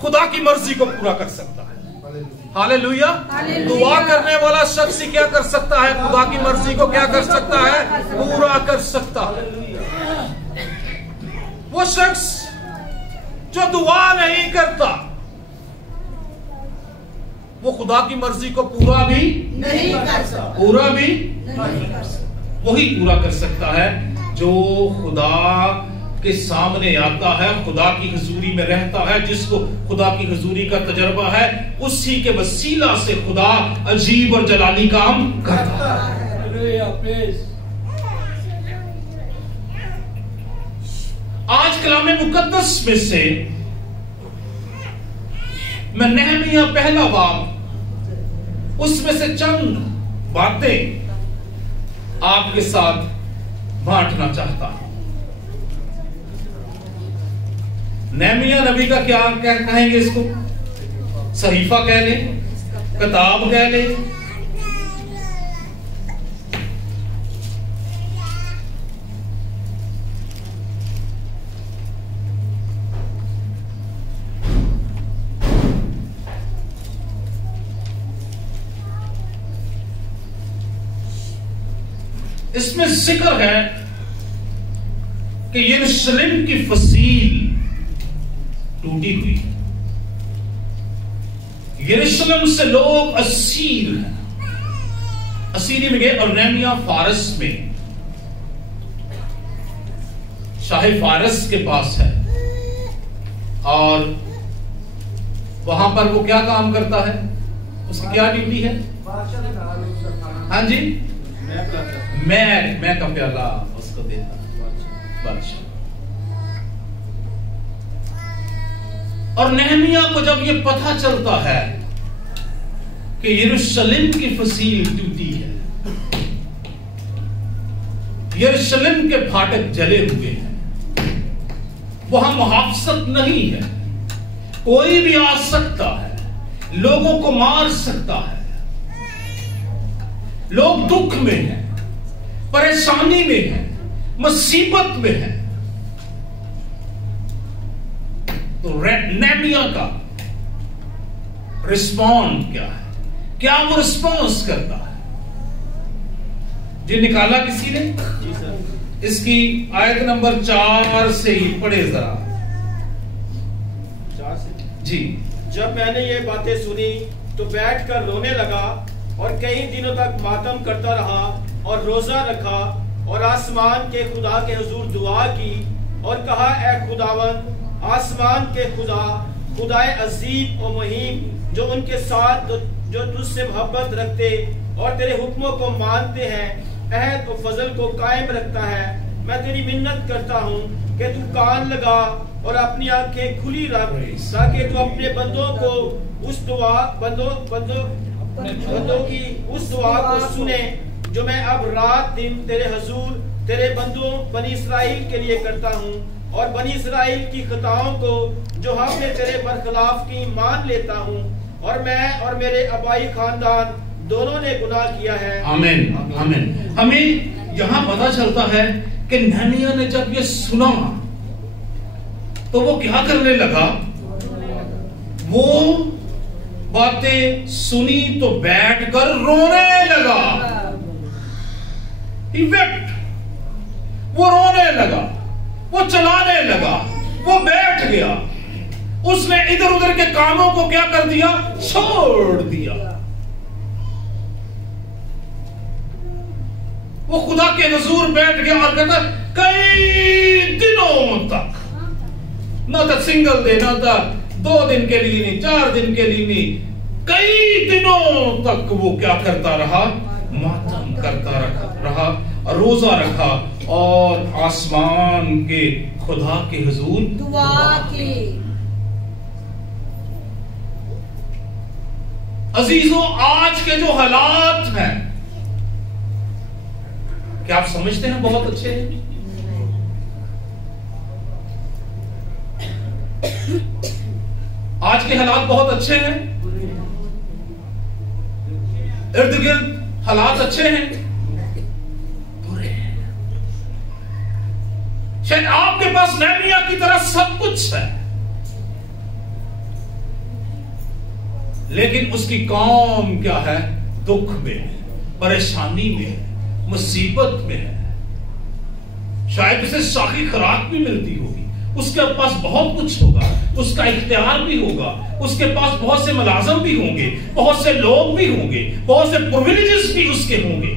खुदा की मर्जी को पूरा कर सकता है। हालेलुया। दुआ करने वाला शख्स ही क्या कर सकता है? खुदा की मर्जी को क्या कर सकता है? पूरा कर सकता है। वो शख्स जो दुआ नहीं करता, वो खुदा की मर्जी को पूरा भी नहीं कर सकता। पूरा भी नहीं कर सकता। वही पूरा कर सकता है जो खुदा के सामने आता है, खुदा की हुजूरी में रहता है, जिसको खुदा की हुजूरी का तजर्बा है, उसी के वसीला से खुदा अजीब और जलाली काम करता है। आज कलाम मुकद्दस में से मैं नहमिया पहला बाब उसमें से चंद बातें आपके साथ बांटना चाहता हूं। नहमिया नबी का क्या कहेंगे इसको? सहीफा कह ले, किताब कह ले, इसमें जिक्र है कि यरूशलेम की फसील टूटी हुई, यरूशलेम से लोग असीर हैं, असीरी में गए और नहमिया फारस में, शाह फारस के पास है और वहां पर वो क्या काम करता है? उसकी क्या ड्यूटी है? हाँ जी, मैं का प्याला उसको देता बादशाह। और नहमिया को जब ये पता चलता है कि यरूशलेम की फसील टूटी है, यरूशलेम के फाटक जले हुए हैं, वहां मुहाफसत नहीं है, कोई भी आ सकता है, लोगों को मार सकता है, लोग दुख में हैं, परेशानी में हैं, मुसीबत में हैं, तो नहमिया का रिस्पॉन्ड क्या है? क्या वो रिस्पॉन्स करता है? जी निकाला किसी ने? जी सर। इसकी आयत नंबर 4 से ही पढ़े जरा। 4 से जी। जब मैंने ये बातें सुनी तो बैठकर रोने लगा और कई दिनों तक मातम करता रहा और रोजा रखा और आसमान के खुदा के हुजूर दुआ की और कहा, ऐ खुदावन आसमान के खुदा, खुदाए अजीब और मुहीम, जो उनके साथ जो तुझसे मोहब्बत रखते और तेरे हुक्मों को मानते हैं, अहद और फजल को कायम रखता है, मैं तेरी मिन्नत करता हूँ कि तू कान लगा और अपनी आंखें खुली रख, ताकि तू अपने बंदों को उस दुआ बंदों की उस दुआ को सुने जो मैं अब रात दिन तेरे हुजूर तेरे बंदों बनी इस्राइल के लिए करता हूँ, और बनी इस्राइल की खताओं को जो हमने तेरे बरखिलाफ की मान लेता हूँ, और मैं और मेरे आबाई खानदान दोनों ने गुनाह किया है। आमीन आमीन। हमें यहाँ पता चलता है कि नहमिया ने जब ये सुना तो वो क्या करने लगा? वो बातें सुनी तो बैठकर रोने लगा। He wept। वो रोने लगा, वो चलाने लगा, वो बैठ गया, उसने इधर उधर के कामों को क्या कर दिया? छोड़ दिया। वो खुदा के हुजूर बैठ गया और कहता, कई दिनों तक, ना तो सिंगल डे, ना तो 2 दिन के लिए नहीं, 4 दिन के लिए नहीं, कई दिनों तक वो क्या करता रहा? मातम करता रहा, रोजा रखा और आसमान के खुदा के हुजूर दुआ की। अजीजों, आज के जो हालात हैं, क्या आप समझते हैं बहुत अच्छे हैं? आज के हालात बहुत अच्छे हैं, इर्द गिर्द हालात अच्छे हैं, बुरे हैं। शायद आपके पास नहमिया की तरह सब कुछ है, लेकिन उसकी कौम क्या है? दुख में है, परेशानी में है, मुसीबत में है। शायद उसे साकी खुराक भी मिलती होगी, उसके पास बहुत कुछ होगा, उसका इख्तियार भी होगा, उसके पास बहुत से मुलाजिम भी होंगे, बहुत से लोग भी होंगे, बहुत से प्रिविलेजेस भी उसके होंगे।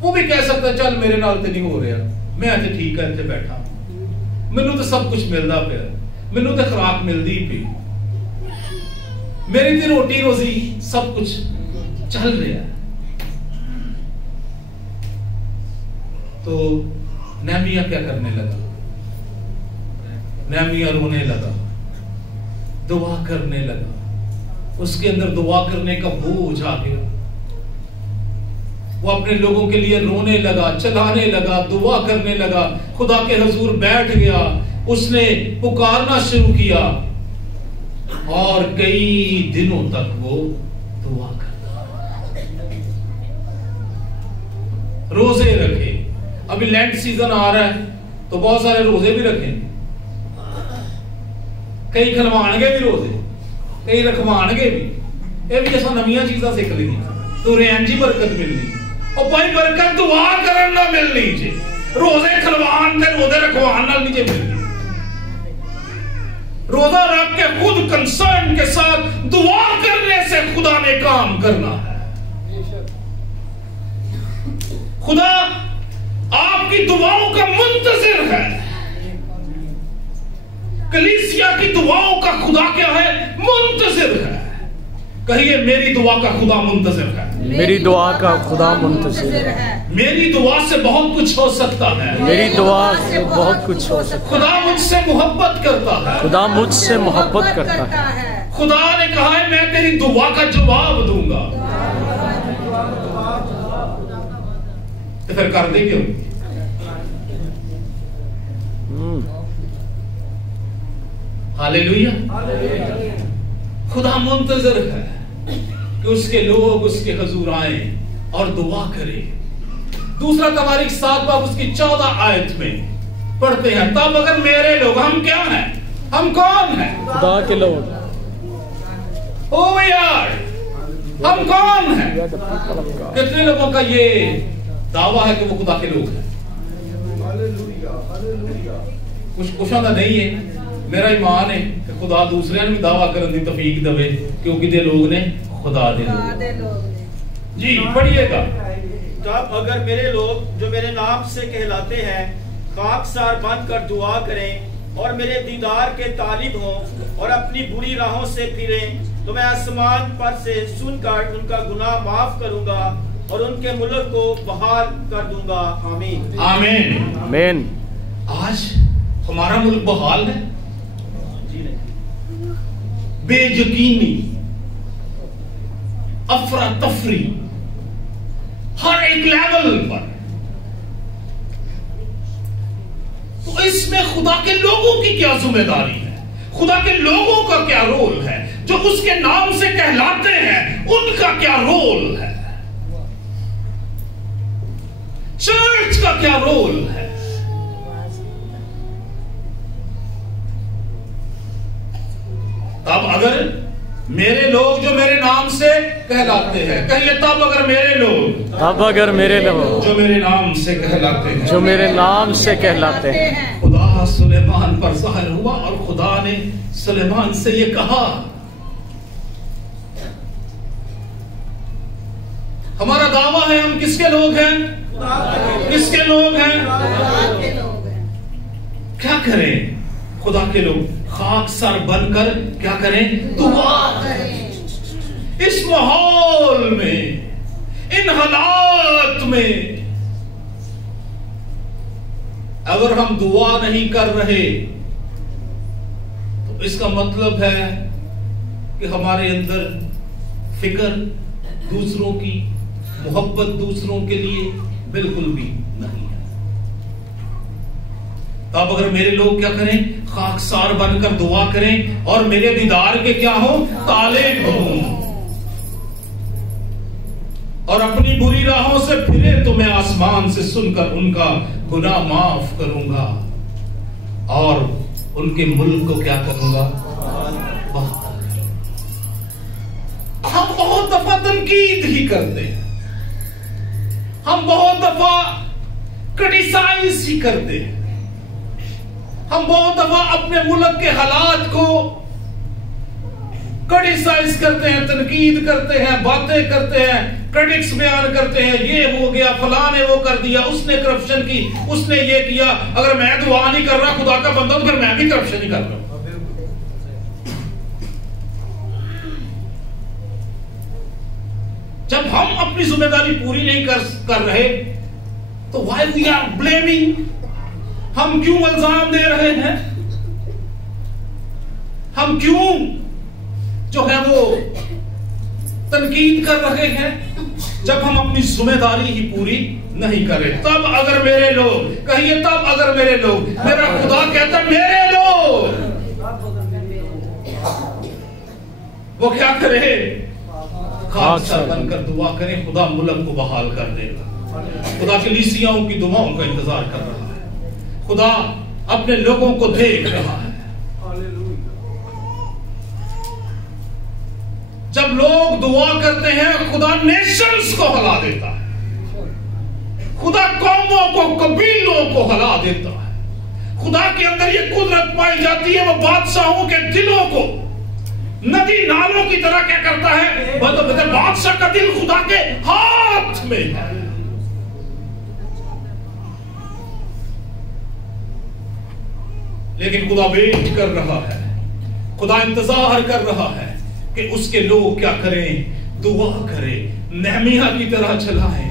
वो भी कह सकता है चल मेरे नाल तो नहीं हो रहा, मैं अज ठीक है इत्थे बैठा, मैनू तो सब कुछ मिलता पिया, मैनू तो खुराक मिलती पी, मेरी तो रोटी रोजी सब कुछ चल रहा है। तो नेहमिया क्या करने लगा? नेहमिया रोने लगा, दुआ करने लगा, उसके अंदर दुआ करने का बोझ आ गया। वो अपने लोगों के लिए रोने लगा, चलाने लगा, दुआ करने लगा, खुदा के हुजूर बैठ गया, उसने पुकारना शुरू किया और कई दिनों तक वो दुआ करता, रोजे रखे। अभी लेंट सीजन आ रहा है तो बहुत सारे रोजे भी रखे, कई खलवाणगे भी रोजे, कई रखवाणगे भी। ये भी असा नवीं चीज़ां सीख ली तो रेंजी बरकत मिलनी, और भाई बरकत दुआ करन ना मिलनी जे, रोजे खलवान ते रोजे रखवान नाल नहीं जे मिलनी। रोजा रख के खुद कंसर्न के साथ दुआ करने से खुदा ने काम करना है। खुदा आपकी दुआओं का मुंतजिर है। कलीसिया की दुआओं का खुदा क्या है? मुंतजिर है। कहिए मेरी दुआ का खुदा मुंतजिर है। मेरी दुआ का खुदा मुंतजिर है। मेरी दुआ से बहुत कुछ हो सकता है। मेरी दुआ से बहुत कुछ हो सकता है। खुदा मुझसे मोहब्बत करता है। खुदा मुझसे मोहब्बत करता है। खुदा ने कहा है मैं तेरी दुआ का जवाब दूंगा। तो फिर कर दे क्यों? हालेलुया। खुदा मुंतजर है कि उसके लोग उसके हुजूर आए और दुआ करें। दूसरा तवारीख 7 बाब उसकी 14 आयत में पढ़ते हैं, तब अगर मेरे लोग, हम क्या हैं? हम कौन हैं? खुदा के लोग। ओ यार, हम कौन हैं? कितने लोगों का ये दावा है कि वो खुदा के लोग हैं? कुछ का नहीं है। मेरा ईमान है कि खुदा दूसरे भी दावा करने की तौफीक देवे, क्योंकि दे लोग ने खुदा दे लोग। जी पढ़िएगा। तब अगर मेरे लोग जो मेरे नाम से कहलाते हैं खाकसार बनकर दुआ करें और मेरे दीदार के तालिब हों और अपनी बुरी राहों से फिरें, तो मैं आसमान पर से सुनकर उनका गुनाह माफ करूंगा और उनके मुल्क को बहाल कर दूंगा। आमीन आमीन आमीन। आज हमारा मुल्क बहाल है? बेयकीनी, अफरा तफरी हर एक लेवल पर। तो इसमें खुदा के लोगों की क्या जिम्मेदारी है? खुदा के लोगों का क्या रोल है? जो उसके नाम से कहलाते हैं उनका क्या रोल है? चर्च का क्या रोल है? तब अगर मेरे लोग जो मेरे नाम से कहलाते हैं, कहिए तब अगर मेरे लोग, तब अगर मेरे लोग जो मेरे नाम से कहलाते हैं, जो मेरे नाम से कहलाते हैं। खुदा सुलेमान पर ज़ाहिर हुआ और खुदा ने सुलेमान से ये कहा। हमारा दावा है हम किसके लोग हैं? किसके लोग हैं? क्या करें? खुदा के लोग खाकसार बनकर क्या करें? दुआ करें। इस माहौल में, इन हालात में अगर हम दुआ नहीं कर रहे तो इसका मतलब है कि हमारे अंदर फिक्र दूसरों की, मोहब्बत दूसरों के लिए बिल्कुल भी नहीं है। तब अगर मेरे लोग क्या करें? खाकसार बनकर दुआ करें और मेरे दीदार के क्या हो? तालिब हों और अपनी बुरी राहों से फिरे, तो मैं आसमान से सुनकर उनका गुनाह माफ करूंगा और उनके मुल्क को क्या करूंगा? हम बहुत दफा तनकीद ही करते हैं, हम बहुत दफा क्रिटिसाइज ही करते हैं, हम बहुत दफा अपने मुल्क के हालात को क्रिटिसाइज करते हैं, तनकीद करते हैं, बातें करते हैं, क्रिटिक्स बयान करते हैं, ये हो गया, फलां ने वो कर दिया, उसने करप्शन की, उसने ये किया। अगर मैं दुआ नहीं कर रहा खुदा का बंदा तो फिर मैं भी करप्शन ही कर रहा हूं। जब हम अपनी जिम्मेदारी पूरी नहीं कर रहे तो व्हाई वी आर ब्लेमिंग, हम क्यों इल्जाम दे रहे हैं, हम क्यों जो है वो तनकीद कर रहे हैं, जब हम अपनी जिम्मेदारी ही पूरी नहीं करें। तब अगर मेरे लोग, कहिए तब अगर मेरे लोग, मेरा खुदा कहता मेरे लोग, वो क्या करे? खाकसार बनकर दुआ करें, खुदा मुल्क को बहाल कर देगा। खुदा कलीसियाओं की दुआओं का इंतजार कर रहा है, खुदा अपने लोगों को देख रहा है। जब लोग दुआ करते हैं खुदा नेशंस को हिला देता है, खुदा कौमों को, कबीलों को हिला देता है। खुदा के अंदर ये कुदरत पाई जाती है, वो बादशाहों के दिलों को नदी नालों की तरह क्या करता है? बादशाह का दिल खुदा के हाथ में है। लेकिन खुदा वेट कर रहा है, खुदा इंतजार कर रहा है कि उसके लोग क्या करें? दुआ करें, नेहमिया की तरह चलाएं,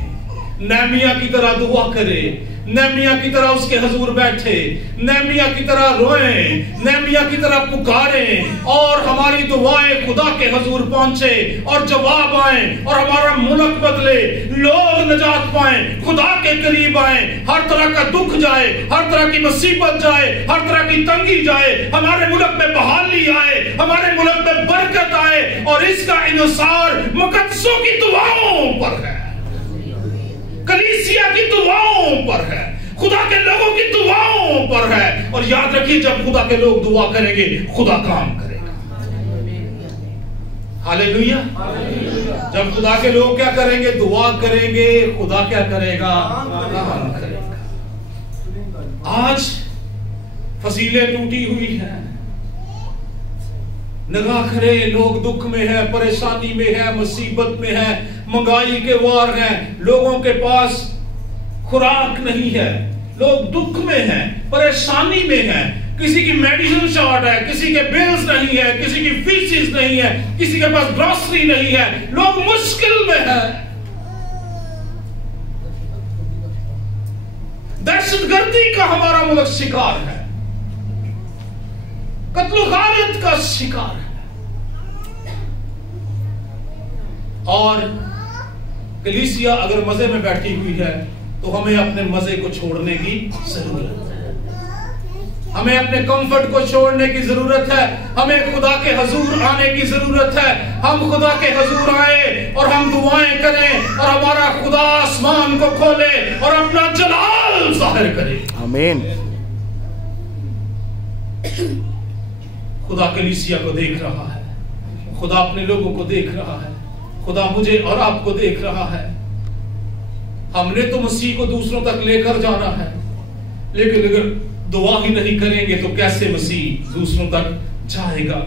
नेहमिया की तरह दुआ करें, नेहमिया की तरह उसके हजूर बैठे, नेहमिया की तरह रोएं, नेहमिया की तरह पुकारें और हमारी दुआएं खुदा के हजूर पहुंचे और जवाब आए और हमारा मुल्क बदले, लोग नजात पाएं, खुदा के करीब आए, हर तरह का दुख जाए, हर तरह की मुसीबत जाए, हर तरह की तंगी जाए, हमारे मुल्क में बहाली आए, हमारे मुल्क में बरकत आए। और इसका इन्सार मुकद्दसों की दुआओं पर है, कलीसिया की दुआओं पर है, खुदा के लोगों की दुआओं पर है। और याद रखिए, जब खुदा के लोग दुआ करेंगे खुदा काम करेगा। हालेलुया। जब खुदा के लोग क्या करेंगे? दुआ करेंगे, खुदा क्या करेगा? काम करेगा। आज फसीलें टूटी हुई हैं, निगाह करें, लोग दुख में है, परेशानी में है, मुसीबत में है, महंगाई के वार हैं, लोगों के पास खुराक नहीं है, लोग दुख में हैं, परेशानी में हैं, किसी की मेडिसिन शॉर्ट है, किसी के बिल्स नहीं है, किसी की फीसिस नहीं है, किसी के पास ग्रोसरी नहीं है, लोग मुश्किल में हैं। दहशतगर्दी का हमारा मुल्क शिकार है, कत्लो गारत का शिकार है। और कलीसिया अगर मजे में बैठी हुई है तो हमें अपने मजे को छोड़ने की जरूरत है, हमें अपने कंफर्ट को छोड़ने की जरूरत है, हमें खुदा के हजूर आने की जरूरत है। हम खुदा के हजूर आए और हम दुआएं करें और हमारा खुदा आसमान को खोले और अपना जलाल जाहिर करे। आमीन। खुदा कलीसिया को देख रहा है, खुदा अपने लोगों को देख रहा है, खुदा मुझे और आपको देख रहा है। हमने तो मसीह को दूसरों तक लेकर जाना है, लेकिन अगर दुआ ही नहीं करेंगे तो कैसे मसीह दूसरों तक जाएगा?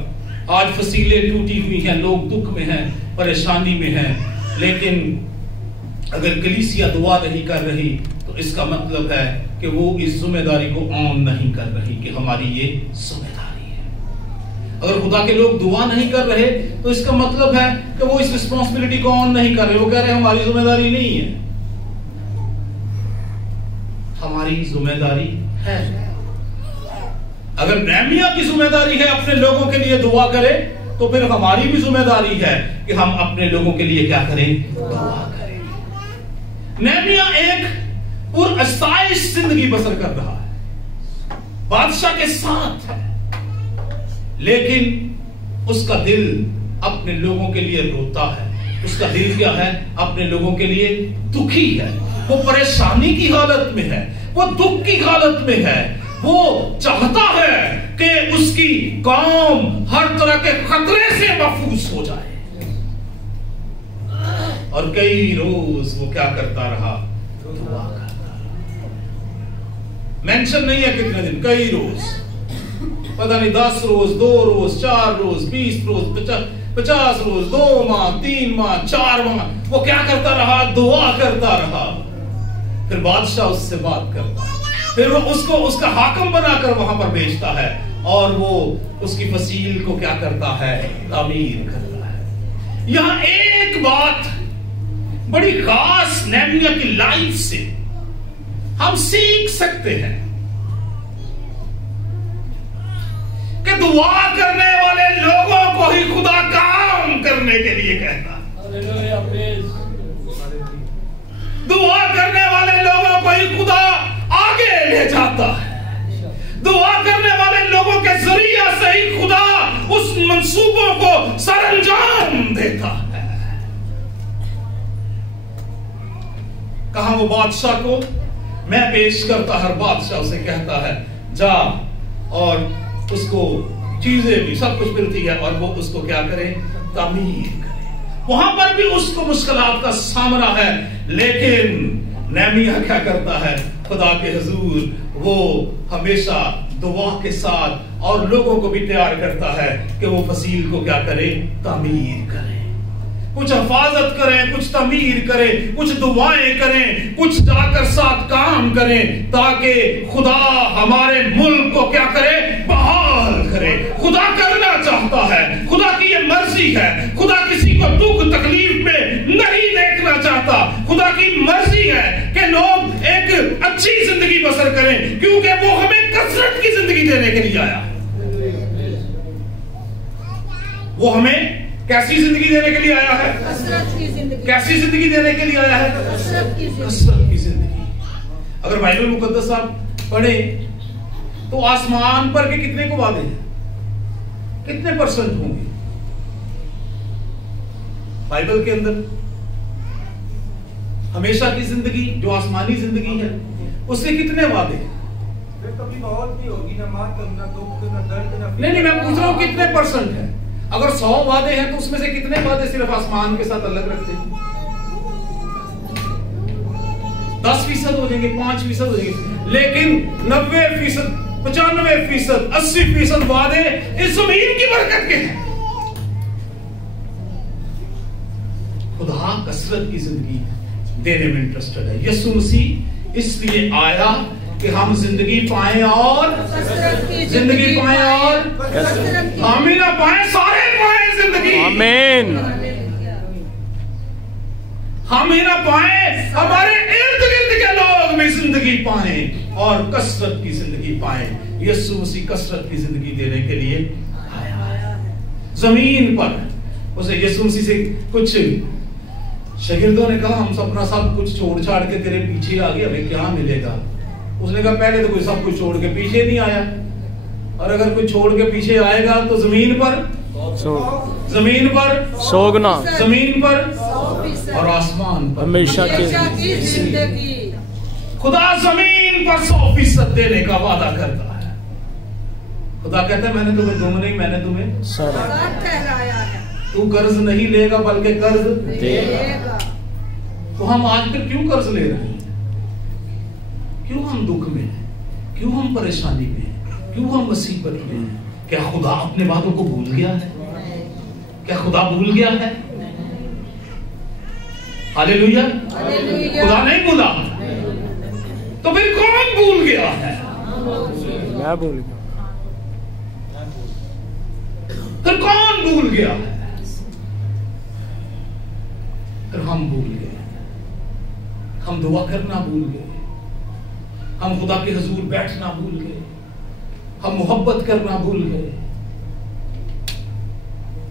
आज फसीलें टूटी हुई हैं, लोग दुख में हैं, परेशानी में हैं, लेकिन अगर कलीसिया दुआ नहीं कर रही तो इसका मतलब है कि वो इस जिम्मेदारी को ऑन नहीं कर रही कि हमारी ये जिम्मेदारी है। अगर खुदा के लोग दुआ नहीं कर रहे तो इसका मतलब है कि वो इस रिस्पॉन्सिबिलिटी को ऑन नहीं कर रहे, वो कह रहे हैं हमारी जिम्मेदारी नहीं है। हमारी जिम्मेदारी है। अगर नेहमिया की जिम्मेदारी है अपने लोगों के लिए दुआ करें, तो फिर हमारी भी जिम्मेदारी है कि हम अपने लोगों के लिए क्या करें? दुआ करें। नेहमिया एक पुरअस्ताइश जिंदगी बसर कर रहा है, बादशाह के साथ है, लेकिन उसका दिल अपने लोगों के लिए रोता है। उसका दिल क्या है? अपने लोगों के लिए दुखी है। वो परेशानी की हालत में है, वो दुख की हालत में है। वो चाहता है कि उसकी कौम हर तरह के खतरे से महफूज हो जाए। और कई रोज वो क्या करता रहा, दुआ करता रहा। मेंशन नहीं है कितने दिन, कई रोज, पता नहीं 10 रोज, 2 रोज, 4 रोज, 20 रोज, 50 रोज, 2 माह, 3 माह, 4 माह, वो क्या करता रहा, दुआ करता रहा। फिर बादशाह उससे बात करता है, फिर वो उसको उसका हाकिम बनाकर वहां पर भेजता है, और वो उसकी फसील को क्या करता है, तामीर करता है। यहां एक बात बड़ी खास नेहमिया की लाइफ से हम सीख सकते हैं कि दुआ करने वाले लोगों को ही खुदा काम करने के लिए कहता है। दुआ करने वाले लोगों को ही खुदा आगे ले जाता है। दुआ करने वाले लोगों के जरिए से ही खुदा उस मंसूबों को सरंजाम देता है। कहा वो बादशाह को मैं पेश करता, हर बादशाह उसे कहता है जा, और उसको चीजें भी सब कुछ मिलती है, और वो उसको क्या करे, तामीर करे। वहां पर भी उसको मुश्किलात का सामना है, लेकिन नेहमिया क्या करता है, खुदा के हुजूर वो हमेशा दुआ के साथ और लोगों को भी तैयार करता है कि वो फसील को क्या करे, तामीर करे, कुछ हिफाजत करें, कुछ तमीर करें, कुछ दुआएं करें, कुछ जाकर साथ काम करें, ताकि खुदा हमारे मुल्क को क्या करे, बहाल करे। खुदा करना चाहता है, खुदा की ये मर्जी है। खुदा किसी को दुख तकलीफ में नहीं देखना चाहता। खुदा की मर्जी है कि लोग एक अच्छी जिंदगी बसर करें, क्योंकि वो हमें कसरत की जिंदगी देने के लिए आया। वो हमें कैसी जिंदगी देने के लिए आया है, कसरत की जिंदगी। कैसी जिंदगी देने के लिए आया है, कसरत की जिंदगी। अगर बाइबल मुकद्दस आप पढ़े तो आसमान पर के कितने को वादे हैं, कितने परसेंट होंगे बाइबल के अंदर? हमेशा की जिंदगी जो आसमानी जिंदगी है, उससे कितने वादे हैं? कभी मौत भी होगी, ना मार करना, दुख ना दर्द ना। नहीं, मैं पूछ रहा हूं कितने परसेंट है? अगर 100 वादे हैं तो उसमें से कितने वादे सिर्फ आसमान के साथ अलग रखते हैं? 10% हो जाएंगे, 5% हो जाएंगे, लेकिन 90%, 95%, 80% वादे इस जमीन की बरकत के हैं। खुदा कसरत की जिंदगी देने में इंटरेस्टेड है। यीशु मसीह इसलिए आया कि हम जिंदगी पाएं और जिंदगी पाएं और हम ही ना पाएं, सारे पाएं जिंदगी। आमीन। हम ही ना पाएं, हमारे इर्द गिर्द के लोग भी जिंदगी पाएं और कसरत की जिंदगी पाएं। यीशु मसीह कसरत की जिंदगी देने के लिए आया। जमीन पर उसे यीशु मसीह से कुछ शागिर्दों ने कहा, हम अपना सब कुछ छोड़ छाड़ के तेरे पीछे आ गए, हमें क्या मिलेगा? उसने कहा पहले तो कोई सब कुछ छोड़ के पीछे नहीं आया, और अगर कोई छोड़ के पीछे आएगा तो जमीन पर सोगना, जमीन पर और आसमान पर हमेशा की जिंदगी। खुदा जमीन पर 100% देने का वादा करता है। खुदा कहता है मैंने तुम्हें दुम नहीं, मैंने तुम्हें ठहराया है। तू कर्ज नहीं लेगा बल्कि कर्ज देगा। तो हम आज फिर क्यों कर्ज ले रहे हैं? क्यों हम दुख में हैं? क्यों हम परेशानी में हैं? क्यों हम मुसीबत में हैं? क्या खुदा अपने बातों को भूल गया है? क्या खुदा भूल गया है? हालेलुया। खुदा नहीं भूला, तो फिर कौन भूल गया है? मैं भूल गया। फिर कौन भूल गया है? फिर हम भूल गए। हम दुआ करना भूल गए, हम खुदा के हुजूर बैठना भूल गए, हम मोहब्बत करना भूल गए।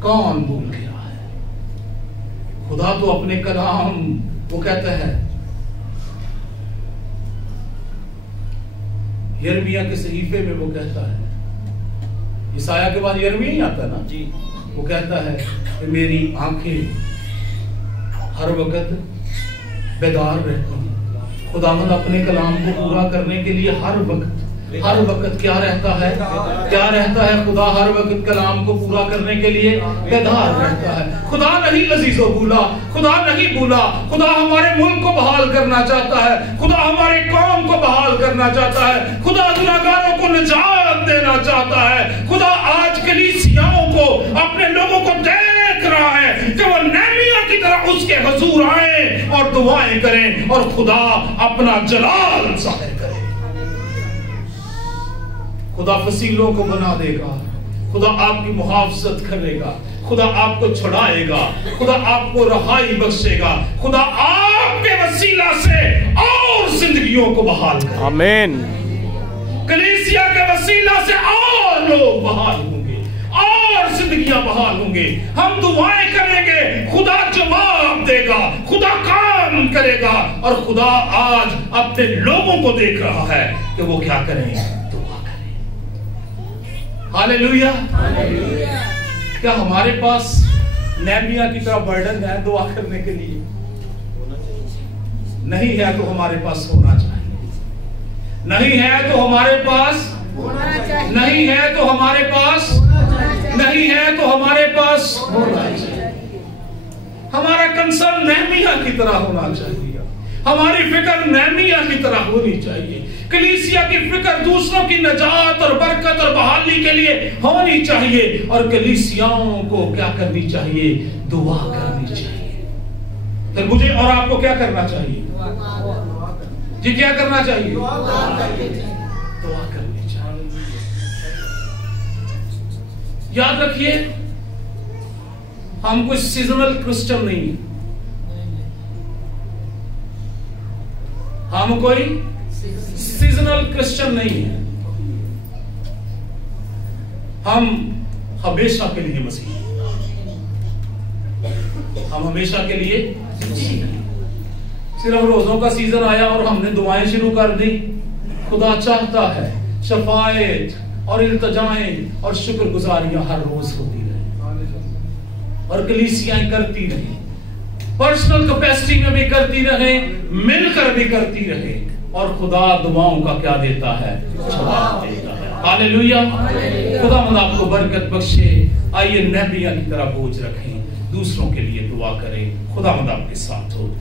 कौन भूल गया है? खुदा तो अपने कलाम, वो कहता है यिर्मयाह के सहीफे में, वो कहता है, ईसाया के बाद यिर्मयाह ही आता ना जी, वो कहता है कि मेरी आंखें हर वक्त बेदार रहती हैं। खुदावंद अपने कलाम को पूरा करने के लिए हर वक्त हर वक्त क्या रहता है? क्या रहता है? खुदा हर वक्त कलाम को पूरा करने के लिए बेदार रहता है। खुदा नहीं अजीजों भूला, खुदा नहीं भूला। खुदा हमारे मुल्क को बहाल करना चाहता है, खुदा हमारे कौम को बहाल करना चाहता है, खुदा गुनाहगारों को निजात देना चाहता है। खुदा आज कलीसियाओं को, अपने लोगों को देख रहा है कि वो नेहमिया की तरह उसके हुजूर आए और दुआएं करें और खुदा अपना जलाल जाहिर करे। खुदा फसीलों को बना देगा, खुदा आपकी मुहाफजत करेगा, खुदा आपको छुड़ाएगा, खुदा आपको रहाई बख्शेगा, खुदा आपके वसीला से और जिंदगियों को बहाल करेगा। आमीन। कलीसिया के वसीला से और लोग बहाल होंगे और जिंदगियां बहाल होंगे। हम दुआएं करेंगे, खुदा जवाब देगा, खुदा काम करेगा। और खुदा आज अपने लोगों को देख रहा है कि वो क्या करें, दुआ करें। हालेलुया। क्या हमारे पास नेहमिया की तरह बर्डन है दुआ करने के लिए? नहीं है तो हमारे पास होना चाहिए। नहीं है तो हमारे पास नहीं है तो हमारे पास नहीं है तो हमारे पास होना चाहिए। हमारा कंसर्न नेहमिया की तरह होना चाहिए, हमारी फिक्र नेहमिया की तरह होनी चाहिए। कलीसिया की फिक्र दूसरों की नजात और बरकत और बहाली के लिए होनी चाहिए। और कलीसियाओं को क्या करनी चाहिए? दुआ करनी चाहिए। फिर मुझे और आपको क्या करना चाहिए जी? क्या करना चाहिए? दुआ करनी चाहिए। याद रखिए, हम कोई सीजनल क्रिश्चियन नहीं है, हम कोई सीजनल क्रिश्चियन नहीं है। हम हमेशा के लिए मसीह, हम हमेशा के लिए। सिर्फ रोजों का सीजन आया और हमने दुआएं शुरू कर दी। खुदा चाहता है शफायत और इल्तिजाएं और शुक्रगुजारियां हर रोज होती रहे और कलीसियाएं करती रहे, पर्सनल कैपेसिटी में भी करती रहे, मिलकर भी करती रहे। और खुदा दुआओं का क्या देता है? जवाब देता है। हालेलुया। खुदावंद आपको बरकत बख्शे। आइए नेहमिया की तरह बोझ रखें, दूसरों के लिए दुआ करें। खुदावंद आपके साथ हो।